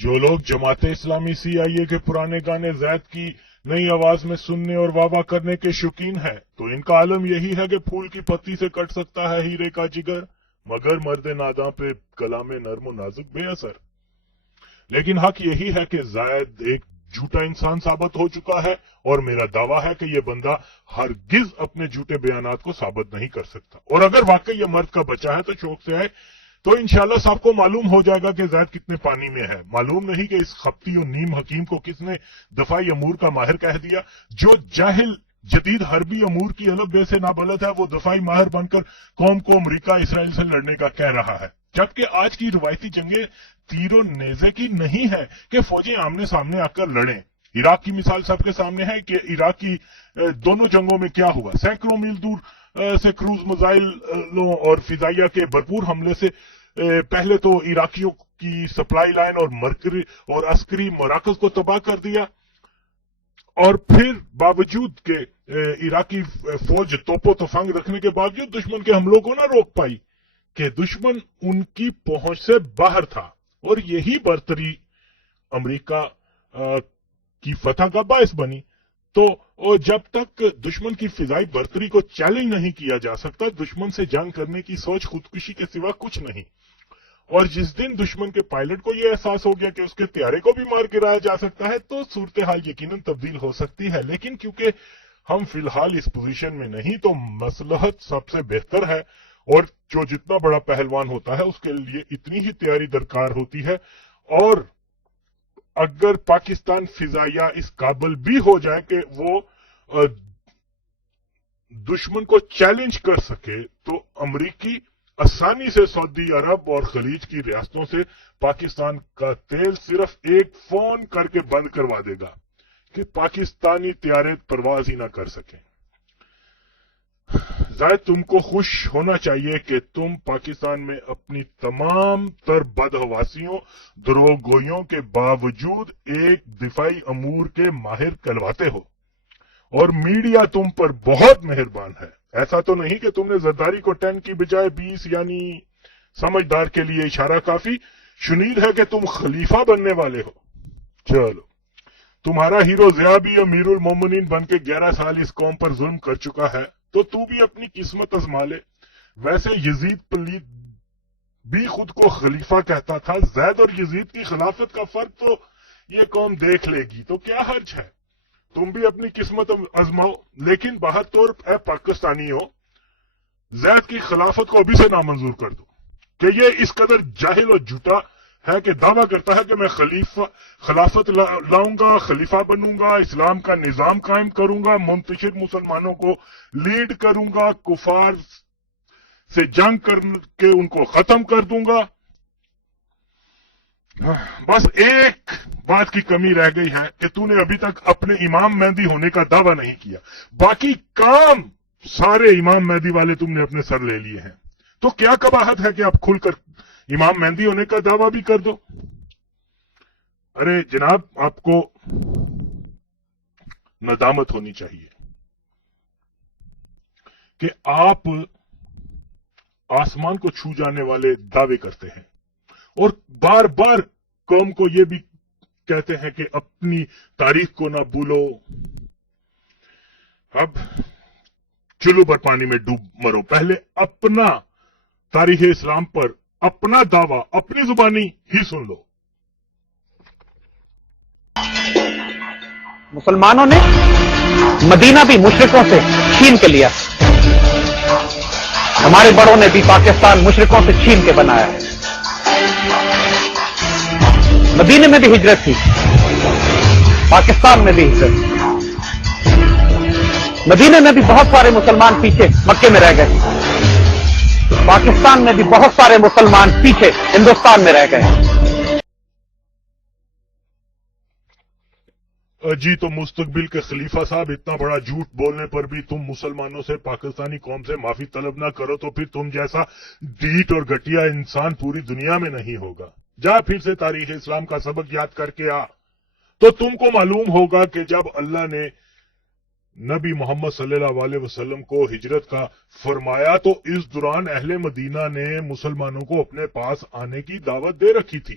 جو لوگ جماعت اسلامی CIA کے پرانے گانے زید کی نئی آواز میں سننے اور واہ واہ کرنے کے شوقین ہیں تو ان کا عالم یہی ہے کہ پھول کی پتی سے کٹ سکتا ہے ہیرے کا جگر، مگر مرد ناداں پہ کلام نرم و نازک بے اثر۔ لیکن حق یہی ہے کہ زید ایک جھوٹا انسان ثابت ہو چکا ہے، اور میرا دعویٰ ہے کہ یہ بندہ ہرگز اپنے جھوٹے بیانات کو ثابت نہیں کر سکتا، اور اگر واقعی یہ مرد کا بچہ ہے تو شوق سے آئے تو انشاءاللہ سب کو معلوم ہو جائے گا کہ زید کتنے پانی میں ہے۔ معلوم نہیں کہ اس خپتی و نیم حکیم کو کس نے دفاعی امور کا ماہر کہہ دیا۔ جو جاہل جدید حربی امور کی الف بے سے نابلد ہے وہ دفاعی ماہر بن کر قوم کو امریکہ اسرائیل سے لڑنے کا کہہ رہا ہے، جبکہ آج کی روایتی جنگیں تیر و نیزے کی نہیں ہے کہ فوجیں آمنے سامنے آ کر لڑیں۔ عراق کی مثال سب کے سامنے ہے کہ عراق کی دونوں جنگوں میں کیا ہوا۔ سینکڑوں میل دور سے کروز میزائلوں اور فضائیہ کے بھرپور حملے سے پہلے تو عراقیوں کی سپلائی لائن اور مرکزی اور عسکری مراکز کو تباہ کر دیا، اور پھر باوجود کہ عراقی فوج توپو تفنگ رکھنے کے باوجود دشمن کے حملوں کو نہ روک پائی کہ دشمن ان کی پہنچ سے باہر تھا، اور یہی برتری امریکہ کی فتح کا باعث بنی۔ تو جب تک دشمن کی فضائی برتری کو چیلنج نہیں کیا جا سکتا، دشمن سے جنگ کرنے کی سوچ خودکشی کے سوا کچھ نہیں۔ اور جس دن دشمن کے پائلٹ کو یہ احساس ہو گیا کہ اس کے طیارے کو بھی مار گرایا جا سکتا ہے تو صورتحال یقیناً تبدیل ہو سکتی ہے، لیکن کیونکہ ہم فی الحال اس پوزیشن میں نہیں تو مصلحت سب سے بہتر ہے، اور جو جتنا بڑا پہلوان ہوتا ہے اس کے لیے اتنی ہی تیاری درکار ہوتی ہے۔ اور اگر پاکستان فضائیہ اس قابل بھی ہو جائے کہ وہ دشمن کو چیلنج کر سکے تو امریکی آسانی سے سعودی عرب اور خلیج کی ریاستوں سے پاکستان کا تیل صرف ایک فون کر کے بند کروا دے گا کہ پاکستانی طیارے پرواز ہی نہ کر سکیں۔ زائد تم کو خوش ہونا چاہیے کہ تم پاکستان میں اپنی تمام تر بدحواسیوں دروغ گوئیوں کے باوجود ایک دفاعی امور کے ماہر کہلواتے ہو، اور میڈیا تم پر بہت مہربان ہے۔ ایسا تو نہیں کہ تم نے زرداری کو 10 کی بجائے 20 یعنی سمجھدار کے لیے اشارہ کافی۔ شنید ہے کہ تم خلیفہ بننے والے ہو۔ چلو، تمہارا ہیرو ضیاء بھی امیر المومنین بن کے 11 سال اس قوم پر ظلم کر چکا ہے، تو بھی اپنی قسمت آزما لے۔ ویسے یزید پلید بھی خود کو خلیفہ کہتا تھا۔ زید اور یزید کی خلافت کا فرق تو یہ قوم دیکھ لے گی، تو کیا حرج ہے، تم بھی اپنی قسمت آزماؤ۔ لیکن باہر طور اے پاکستانی ہو، زید کی خلافت کو ابھی سے نامنظور کر دو کہ یہ اس قدر جاہل اور جھوٹا ہے کہ دعویٰ کرتا ہے کہ میں خلافت لاؤں گا، خلیفہ بنوں گا، اسلام کا نظام قائم کروں گا، منتشر مسلمانوں کو لیڈ کروں گا، کفار سے جنگ کر کے ان کو ختم کر دوں گا۔ بس ایک بات کی کمی رہ گئی ہے کہ تو نے ابھی تک اپنے امام مہدی ہونے کا دعویٰ نہیں کیا، باقی کام سارے امام مہدی والے تم نے اپنے سر لے لیے ہیں۔ تو کیا قباحت ہے کہ آپ کھل کر امام مہدی ہونے کا دعویٰ بھی کر دو؟ ارے جناب، آپ کو ندامت ہونی چاہیے کہ آپ آسمان کو چھو جانے والے دعوے کرتے ہیں، اور بار بار قوم کو یہ بھی کہتے ہیں کہ اپنی تاریخ کو نہ بھولو۔ اب چلو بر پانی میں ڈوب مرو، پہلے اپنا تاریخ اسلام پر اپنا دعویٰ اپنی زبانی ہی سن لو۔ مسلمانوں نے مدینہ بھی مشرکوں سے چھین کے لیا، ہمارے بڑوں نے بھی پاکستان مشرکوں سے چھین کے بنایا ہے۔ مدینے میں بھی ہجرت تھی، پاکستان میں بھی ہجرت تھی۔ مدینے میں بھی بہت سارے مسلمان پیچھے مکے میں رہ گئے، پاکستان میں بھی بہت سارے مسلمان پیچھے ہندوستان میں رہ گئے۔ جی تو مستقبل کے خلیفہ صاحب، اتنا بڑا جھوٹ بولنے پر بھی تم مسلمانوں سے، پاکستانی قوم سے معافی طلب نہ کرو تو پھر تم جیسا ڈھیٹ اور گھٹیا انسان پوری دنیا میں نہیں ہوگا۔ جا پھر سے تاریخ اسلام کا سبق یاد کر کے آ، تو تم کو معلوم ہوگا کہ جب اللہ نے نبی محمد صلی اللہ علیہ وسلم کو ہجرت کا فرمایا تو اس دوران اہل مدینہ نے مسلمانوں کو اپنے پاس آنے کی دعوت دے رکھی تھی۔